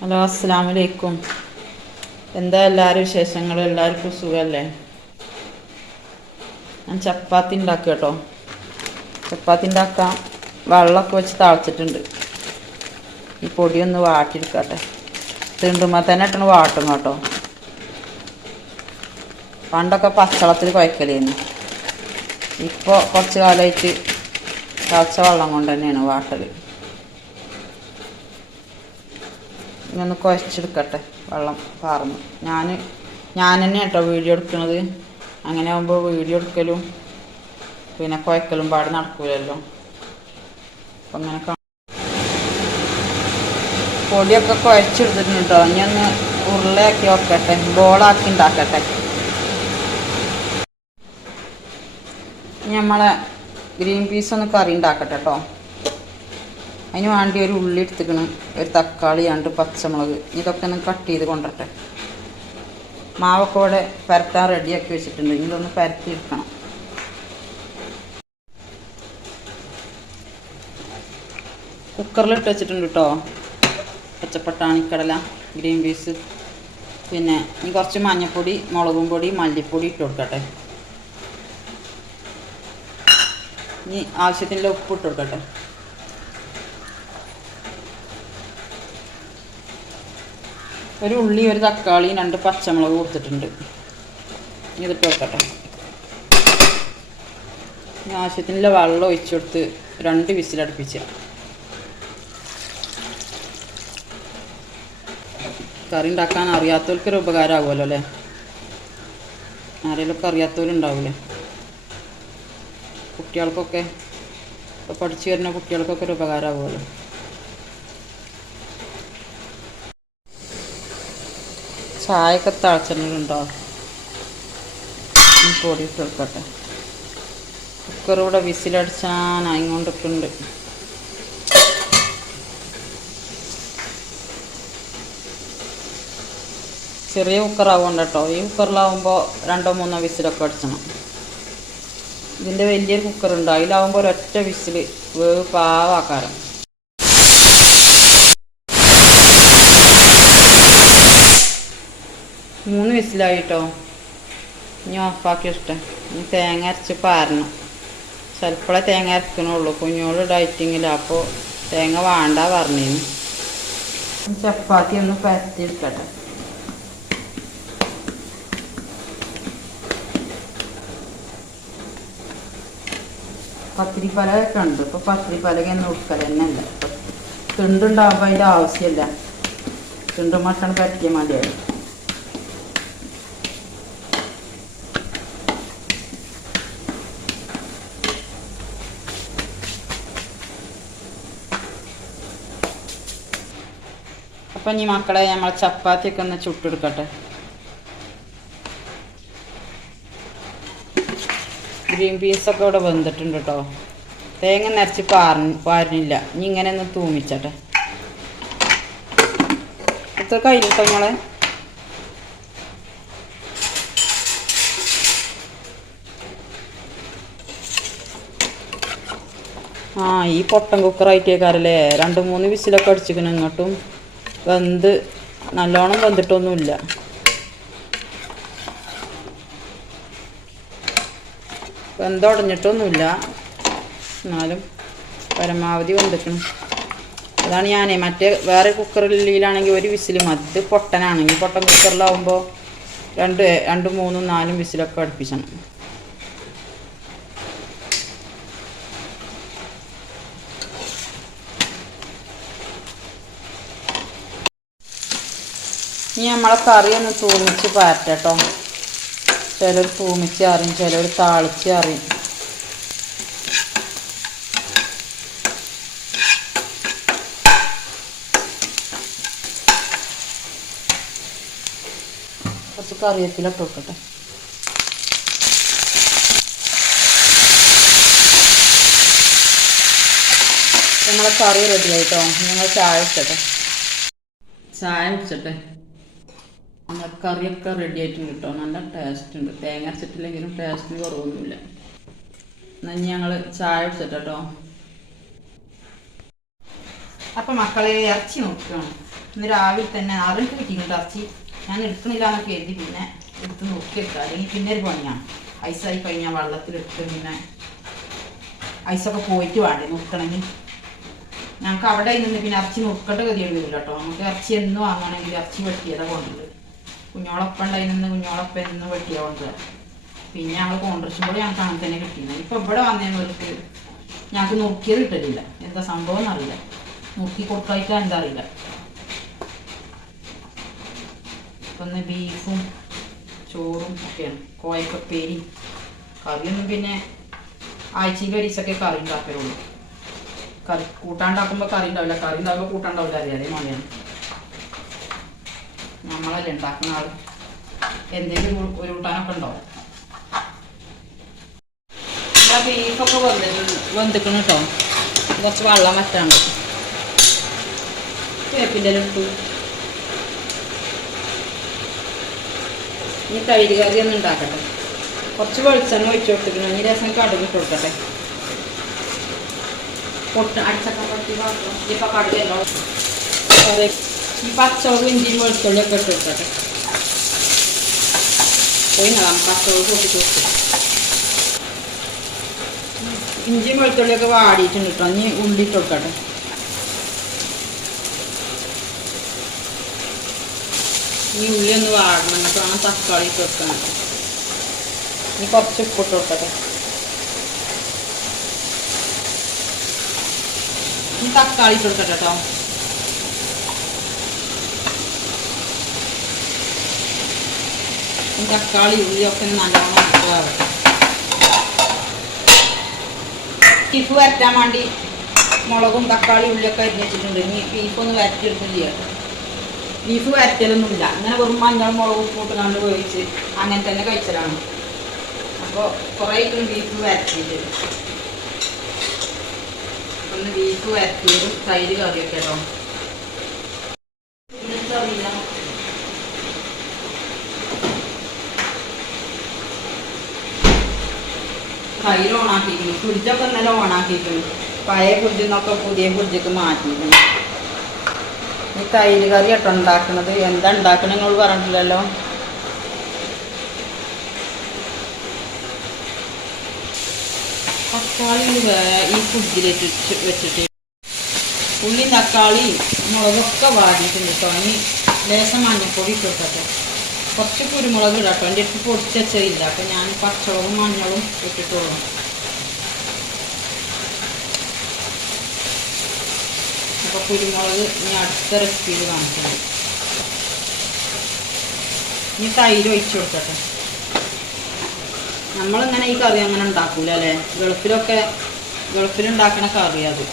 Hello, അസ്സലാമു അലൈക്കും. എന്താ എല്ലാവരും വിശേഷങ്ങൾ? എല്ലാവർക്കും സുഖമല്ലേ? ഞാൻ ചപ്പാത്തി ഉണ്ടാക്കുക കേട്ടോ. ചപ്പാത്തി ഉണ്ടാക്കാൻ വെള്ളമൊക്കെ വെച്ച് തിളച്ചിട്ടുണ്ട്. ഈ പൊടിയൊന്ന് വാട്ടിയെടുക്കട്ടെ. തിണ്ടുമ്പോൾ തന്നെ ഇട്ടണ് വാട്ടും കേട്ടോ. പണ്ടൊക്കെ പച്ചവെള്ളത്തിൽ കുഴക്കലായിരുന്നു. ഇപ്പോൾ കുറച്ച് കാലമായിട്ട് തിളച്ച വെള്ളം കൊണ്ട് തന്നെയാണ് വാട്ടൽ. ഇങ്ങനെ കുഴച്ചെടുക്കട്ടെ വെള്ളം പാർന്ന്. ഞാൻ തന്നെ കേട്ടോ വീഡിയോ എടുക്കുന്നത്. അങ്ങനെ ആകുമ്പോൾ വീഡിയോ എടുക്കലും പിന്നെ കുഴക്കലും പാട് നടക്കൂലല്ലോ. അപ്പം അങ്ങനെ പൊടിയൊക്കെ കുഴച്ചെടുത്തിട്ടുണ്ട് കേട്ടോ. ഇനി ഒന്ന് ഉരുളയാക്കി വെക്കട്ടെ, ബോളാക്കി ഉണ്ടാക്കട്ടെ. നമ്മളെ ഗ്രീൻ പീസ് ഒന്ന് കറി ഉണ്ടാക്കട്ടെ കേട്ടോ. അതിന് വേണ്ടി ഒരു ഉള്ളി എടുത്തിക്കണ്, ഒരു തക്കാളി, 2 പച്ചമുളക്. ഇതൊക്കെ ഒന്ന് കട്ട് ചെയ്ത് കൊണ്ടിട്ടെ. മാവൊക്കെ ഇവിടെ പരത്താൻ റെഡിയാക്കി വെച്ചിട്ടുണ്ട്. ഇതൊന്ന് പരത്തി എടുക്കണം. കുക്കറിലിട്ട് വെച്ചിട്ടുണ്ട് കേട്ടോ. പച്ചപ്പട്ടാണിക്കടല, ഗ്രീൻ പീസ്, പിന്നെ ഇനി കുറച്ച് മഞ്ഞൾപ്പൊടി, മുളകും പൊടി, മല്ലിപ്പൊടി ഇട്ട് കൊടുക്കട്ടെ. ഇനി ആവശ്യത്തിനുള്ള ഉപ്പ് ഇട്ട് കൊടുക്കട്ടെ. ഒരു ഉള്ളി, ഒരു തക്കാളി, 2 പച്ചമുളക് കൊടുത്തിട്ടുണ്ട്. ഇതിട്ട് വെക്കട്ടെ. ഇനി ആവശ്യത്തിനുള്ള വെള്ളം ഒഴിച്ചു കൊടുത്ത് 2 വിസിലടുപ്പിച്ച. കറി ഉണ്ടാക്കാൻ അറിയാത്തവർക്കൊരു ഉപകാരമാകുമല്ലോ അല്ലേ? ആരെങ്കിലുമൊക്കെ അറിയാത്തവരുണ്ടാവില്ലേ? കുട്ടികൾക്കൊക്കെ, ഇപ്പോൾ പഠിച്ചു വരുന്ന കുട്ടികൾക്കൊക്കെ ഒരു ഉപകാരമാകുമല്ലോ. ചായയൊക്കെ തിളച്ചിട്ടുണ്ടോ? ഈ പൊടി ഇട്ടെടുക്കട്ടെ. കുക്കറിവിടെ വിസിലടിച്ചാനായി കൊണ്ടിട്ടുണ്ട്. ചെറിയ കുക്കറാവുകൊണ്ട് കേട്ടോ. ഈ കുക്കറിലാവുമ്പോൾ 2-3 വിസിലൊക്കെ അടിച്ചണം. ഇതിൻ്റെ വലിയൊരു കുക്കറുണ്ട്, അതിലാവുമ്പോൾ ഒരൊറ്റ വിസിൽ വേവ് പാവാക്കാരം. മൂന്ന് വിസിലായിട്ടോ. ഇനി ഓഫാക്കി ഇഷ്ടം. ഇനി തേങ്ങ അരച്ച് പാരണം. ചിലപ്പോഴേ തേങ്ങ അരക്കണുള്ളൂ. കുഞ്ഞോള് ഡയറ്റിങ്ങില്ല, അപ്പോൾ തേങ്ങ വേണ്ട പറഞ്ഞിന്. ചപ്പാത്തി ഒന്ന് പരത്തിയെടുക്കട്ടെ. പത്തിരിപ്പലകൊക്കെ ഉണ്ട്. ഇപ്പോൾ പത്തിരിപ്പലക ഒന്നും ഉടുക്കൽ തന്നെ അല്ല. തിണ്ടുണ്ടാകുമ്പോൾ അതിൻ്റെ ആവശ്യമില്ല. തിണ്ട് മട്ടൺ പരത്തിയാൽ മതിയായിരുന്നു. അപ്പം ഇനി മക്കളെ നമ്മളെ ചപ്പാത്തിയൊക്കെ ഒന്ന് ചുട്ടെടുക്കട്ടെ. ഗ്രീൻ പീസൊക്കെ ഇവിടെ വെന്തിട്ടുണ്ട് കേട്ടോ. തേങ്ങ നിറച്ച് പാരണില്ല. ഇനി ഇങ്ങനെ ഒന്ന് തൂമിച്ചട്ടെ. എത്ര കഴിഞ്ഞിട്ടോ ഞങ്ങളെ? ഈ പൊട്ടൻ കുക്കറായിട്ടേക്കാരല്ലേ 2-3 വിസിലൊക്കെ അടിച്ചിരിക്കണം. ഇങ്ങോട്ടും വെന്ത് നല്ലോണം വെന്തിട്ടൊന്നുമില്ല. വെന്തുടഞ്ഞിട്ടൊന്നുമില്ല, എന്നാലും പരമാവധി വെന്തിക്കണം. അതാണ് ഞാനേ മറ്റേ വേറെ കുക്കറിലാണെങ്കിൽ 1 വിസിൽ മതി. ഇത് പൊട്ടനാണെങ്കിൽ, പൊട്ടൻ കുക്കറിലാവുമ്പോൾ 2, 3, 4 വിസിലൊക്കെ അടുപ്പിച്ചണം. ഇനി നമ്മളെ കറി ഒന്ന് തൂമിച്ച് പാരട്ടോ. ചിലർ തൂമിച്ച് അറിയും, ചിലർ താളിച്ച് അറിയും. കുറച്ച് കറിവേപ്പില ഇട്ട് വെക്കട്ടെ. നമ്മളെ കറി റെഡി ആയിട്ടോ. ഞങ്ങൾ ചായ കുടിച്ചട്ടെ. നമ്മുടെ കറിയൊക്കെ റെഡി ആയിട്ടുണ്ട് കേട്ടോ. നല്ല ടേസ്റ്റ് ഉണ്ട്. തേങ്ങ അരച്ചിട്ടില്ലെങ്കിലും ടേസ്റ്റിന് കുറവൊന്നുമില്ല. എന്നാൽ ഞങ്ങൾ ചായ കുടിച്ചിട്ടോ. അപ്പം മക്കളെ ഇറച്ചി നോക്കുകയാണ്. ഇന്ന് രാവിലെ തന്നെ 6 കിട്ടിയിട്ട് ഇറച്ചി ഞാൻ എടുക്കണില്ല എന്നൊക്കെ എഴുതി പിന്നെ എടുത്ത് നോക്കിയെടുക്കുക അല്ലെങ്കിൽ പിന്നെ ഒരു പണിയാണ്. ഐസായി കഴിഞ്ഞാൽ വെള്ളത്തിലിട്ട് പിന്നെ ഐസൊക്കെ പോയിട്ട് വേണ്ടേ നോക്കണമെങ്കിൽ. ഞങ്ങൾക്ക് അവിടെ നിന്ന് പിന്നെ ഇറച്ചി നോക്കേണ്ട ഗതിയോട് വരില്ല കേട്ടോ. നമുക്ക് ഇറച്ചി എന്ന് വാങ്ങണമെങ്കിൽ ഇറച്ചി വെട്ടിയതാണ് കൊണ്ടുള്ളത്. കുഞ്ഞോളപ്പം ഉണ്ടായി നിന്ന് കുഞ്ഞോളപ്പം എന്ന് വെട്ടിയാൽ കൊണ്ടുവരാം. പിന്നെ ഞങ്ങൾ കൊണ്ടുവരുമ്പോൾ ഞങ്ങൾക്ക് അങ്ങനെ തന്നെ കിട്ടിയിരുന്നത്. ഇപ്പം ഇവിടെ വന്നതിനവർക്ക് ഞങ്ങൾക്ക് നോക്കിയത് കിട്ടലില്ല. എന്താ സംഭവം എന്നറിയില്ല. നോക്കി കൊടുക്കാതിരിക്കാൻ എന്താ അറിയില്ല. ഇപ്പം ഒന്ന് ബീഫും ചോറും ഒക്കെയാണ്. കോയക്കപ്പേരി കറിയൊന്നും പിന്നെ ആഴ്ചയിൽ ഒരു ദിവസമൊക്കെ കറി ഉണ്ടാക്കലുള്ളൂ. കറി കൂട്ടാണ്ടാക്കുമ്പോൾ കറി ഉണ്ടാവില്ല, കറി ഉണ്ടാകുമ്പോൾ കൂട്ടാണ്ടാവില്ല. അറിയാതെ മതിയാണ്. നമ്മളല്ലേ ഉണ്ടാക്കുന്ന ആൾ. എന്തെങ്കിലും ഒരു കൂട്ടാനൊക്കെ ഉണ്ടാവും. ബീഫൊക്കെ വെന്തിക്കണം കേട്ടോ. കുറച്ച് വെള്ളം വറ്റാണ്ട് വേപ്പിൻ്റെ ഇട്ടു. ഇനി തൈര് കറി ഒന്ന് ഉണ്ടാക്കട്ടെ. കുറച്ച് വെളിച്ചെണ്ണ ഒഴിച്ചു കൊടുത്തിക്കണം. ഇനി രസം കടുക് ഇട്ട് കൊടുക്കട്ടെ. അടിച്ചൊക്കെ പറ്റി ഇപ്പം കടുകല്ലോ. ഈ പച്ചമുളക് ഇഞ്ചിയും വെളുത്തുള്ളിയൊക്കെ ഇട്ട് കൊടുക്കട്ടെ. പോയി നടാം. പച്ചമുളക് പൊട്ടിച്ച് കൊടുത്തു. ഇഞ്ചിയും വെളുത്തുള്ളിയൊക്കെ വാടിയിട്ടുണ്ട് കേട്ടോ. ഇനി ഉള്ളി ഇട്ട് കൊടുക്കട്ടെ. ഈ ഉള്ളി ഒന്ന് വാടണം. എന്നിട്ട് വേണം തക്കാളി ഇട്ട് കൊടുക്കണം. ഇനി കുറച്ച് ഉപ്പിട്ട് കൊടുക്കട്ടെ. ഇനി തക്കാളി ഇട്ട് കൊടുക്കട്ടെ കേട്ടോ. ഈ തക്കാളി ഉള്ളിയൊക്കെ നല്ലോണം വേവട്ടെ. ബീഫ് വരട്ടാൻ വേണ്ടി മുളകും തക്കാളി ഉള്ളിയൊക്കെ അരിഞ്ഞ് വെച്ചിട്ടുണ്ട്. ഇനി ബീഫൊന്ന് വരട്ടിയെടുക്കും ചെയ്യാം. ബീഫ് വരട്ടലൊന്നുമില്ല. അങ്ങനെ വെറും മഞ്ഞൾ മുളകും കൂട്ടുകാണ്ട് വേവിച്ച് അങ്ങനെ തന്നെ കഴിച്ചലാണ്. അപ്പോൾ കുറേ ബീഫ് വരട്ടിയിട്ട് ഒന്ന് ബീഫ് വരട്ടിയതും തൈര് കറിയൊക്കെ കേട്ടോ. അറിയില്ല. തൈര് ഓണാക്കിയിരിക്കുന്നു. ഫ്രിഡ്ജൊക്കെ ഇന്നലെ ഓണാക്കിയിരിക്കുന്നു. പഴയ ഫ്രിഡ്ജിൽ നിന്നൊക്കെ പുതിയ ഫ്രിഡ്ജൊക്കെ മാറ്റിയിരിക്കുന്നു. ഈ തൈര് കറി കേട്ടോ ഉണ്ടാക്കുന്നത്. എന്താ ഉണ്ടാക്കണം നിങ്ങൾ പറഞ്ഞിട്ടില്ലല്ലോ. തക്കാളി ഈ ഫ്രിഡ്ജിലേക്ക് വെച്ചിട്ട് ഉള്ളി തക്കാളി മുളകൊക്കെ വാടിയിട്ടുണ്ട് കേട്ടോ. ഇനി ലേശം മഞ്ഞൾപ്പൊടി ഇട്ട് കൊടുക്കട്ടെ. കുറച്ച് കുരുമുളക് ഇടാട്ടോ. എൻ്റെ അടുത്ത് പൊടിച്ച് വെച്ചതില്ല. അപ്പം ഞാൻ പച്ചമുളകും മഞ്ഞളും ഇട്ടിട്ടുള്ളൂ. അപ്പോൾ കുരുമുളക് ഇനി അടുത്ത റെസിപ്പിയിൽ കാണിക്കണം. ഇനി തൈര് ഒഴിച്ചു കൊടുക്കട്ടെ. നമ്മളിങ്ങനെ ഈ കറി അങ്ങനെ ഉണ്ടാക്കൂല അല്ലേ. ഗൾഫിലുണ്ടാക്കണ കറി അത്.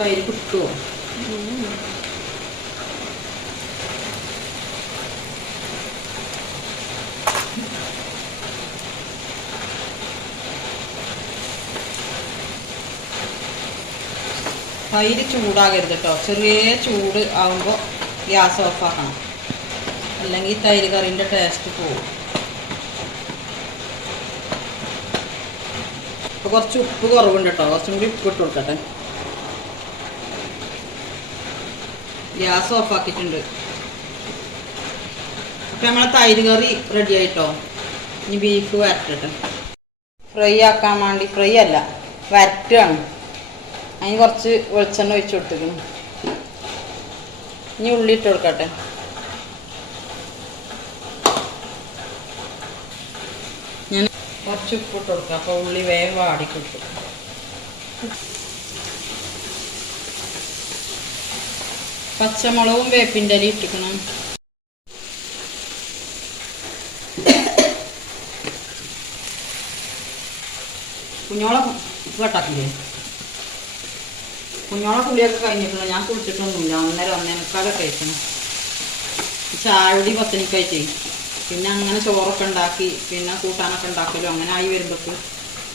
തൈര് കിട്ടുമോ? തൈര് ചൂടാകരുത് കേട്ടോ. ചെറിയ ചൂട് ആകുമ്പോൾ ഗ്യാസ് ഓഫാക്കണം. അല്ലെങ്കിൽ തൈര് കറിൻ്റെ ടേസ്റ്റ് പോകും. ഇപ്പോൾ കുറച്ച് ഉപ്പ് കുറവുണ്ട് കേട്ടോ. കുറച്ചും കൂടി ഉപ്പ് ഇട്ട് കൊടുക്കട്ടെ. ഗ്യാസ് ഓഫാക്കിയിട്ടുണ്ട്. അപ്പം നമ്മളെ തൈര് കറി റെഡി ആയിട്ടോ. ഇനി ബീഫ് വരട്ടെ. ഫ്രൈ ആക്കാൻ വേണ്ടി, ഫ്രൈ അല്ല വരട്ടുകയാണ്. അതിന് കുറച്ച് വെളിച്ചെണ്ണ ഒഴിച്ച് കൊടുത്തിരിക്കുന്നു. ഇനി ഉള്ളി ഇട്ട് കൊടുക്കട്ടെ. ഞാൻ കുറച്ച് ഉപ്പ് ഇട്ട് കൊടുക്കാം. അപ്പോൾ ഉള്ളി വേഗം വാടിക്കിട്ടും. പച്ചമുളകും വേപ്പിൻ്റെ ഇല ഇട്ടിക്കണം. കുഞ്ഞോളം കേട്ടാക്കില്ലേ. കുഞ്ഞോളെ കുളിയൊക്കെ കഴിഞ്ഞിട്ടുണ്ട്. ഞാൻ കുളിച്ചിട്ടൊന്നുമില്ല. 1:30-1:45 കഴിക്കണം. ചായപൊടി 10 മണിക്കായിട്ടേ. പിന്നെ അങ്ങനെ ചോറൊക്കെ ഉണ്ടാക്കി പിന്നെ കൂട്ടാനൊക്കെ ഉണ്ടാക്കലും അങ്ങനെ ആയി വരുമ്പോഴേക്ക്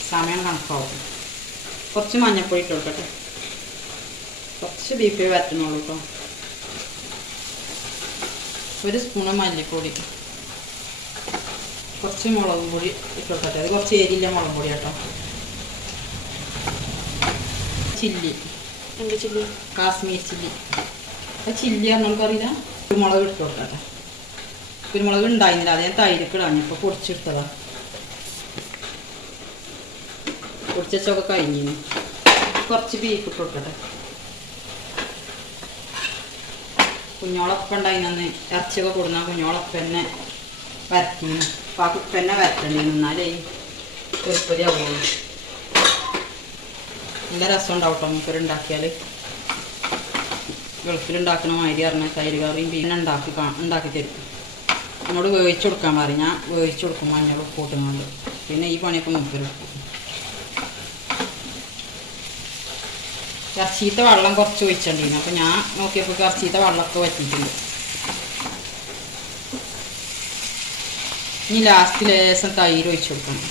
സമയം കണക്കാവും. കുറച്ച് മഞ്ഞൾപ്പൊടി ഇട്ട് കൊടുക്കട്ടെ. കുറച്ച് ബീഫ് വരട്ടണുള്ളൂ കേട്ടോ. 1 സ്പൂണ് മല്ലിപ്പൊടി. കുറച്ച് മുളകും പൊടി ഇട്ട് കൊടുക്കട്ടെ. അത് കുറച്ച് എരിയില്ല മുളക് പൊടി കേട്ടോ. ചില്ലി എന്ത് ചില്ലി? കാശ്മീർ ചില്ലി. അത് ചില്ലി നമ്മൾക്ക് അറിയില്ല. കുരുമുളക് ഇട്ട് കൊടുക്കട്ടെ. കുരുമുളക് ഉണ്ടായിരുന്നില്ല, അത് ഞാൻ തൈരക്ക് ഇടാഞ്ഞു. ഇപ്പോൾ പൊടിച്ചെടുത്തതാ. പൊടിച്ചൊക്കെ കഴിഞ്ഞിന്. കുറച്ച് ബീഫ് ഇട്ട് കൊടുക്കട്ടെ. കുഞ്ഞോളൊപ്പം ഉണ്ടായിരുന്നു. ഇറച്ചിയൊക്കെ കൊടുന്നാൽ കുഞ്ഞോളൊപ്പം തന്നെ വരട്ടീന്. അപ്പോൾ ആ കുപ്പം തന്നെ വരട്ടേണ്ടിന്. എന്നാലേ പൊരിപ്പൊരി ആവുള്ളൂ. നല്ല രസം ഉണ്ടാവും കേട്ടോ മൂപ്പര് ഉണ്ടാക്കിയാൽ. ഗൾഫിലുണ്ടാക്കണ മാതിരി പറഞ്ഞാൽ തൈര് കറിയും പിന്നെ ഉണ്ടാക്കി തരും. എന്നോട് വേവിച്ച് കൊടുക്കാൻ പറയും. ഞാൻ വേവിച്ച് കൊടുക്കും മഞ്ഞൾ കൂട്ടുന്നുണ്ട്. പിന്നെ ഈ പണിയൊക്കെ മൂപ്പരെടുക്കും. ഇറച്ചിത്തെ വെള്ളം കുറച്ച് ഒഴിച്ചിട്ടുണ്ടായിരുന്നു. അപ്പോൾ ഞാൻ നോക്കിയപ്പോൾ ഇറച്ചിത്തെ വെള്ളമൊക്കെ വറ്റിയിട്ടുണ്ട്. ഇനി ലാസ്റ്റ് ലേശം തൈര് ഒഴിച്ച് കൊടുക്കണം.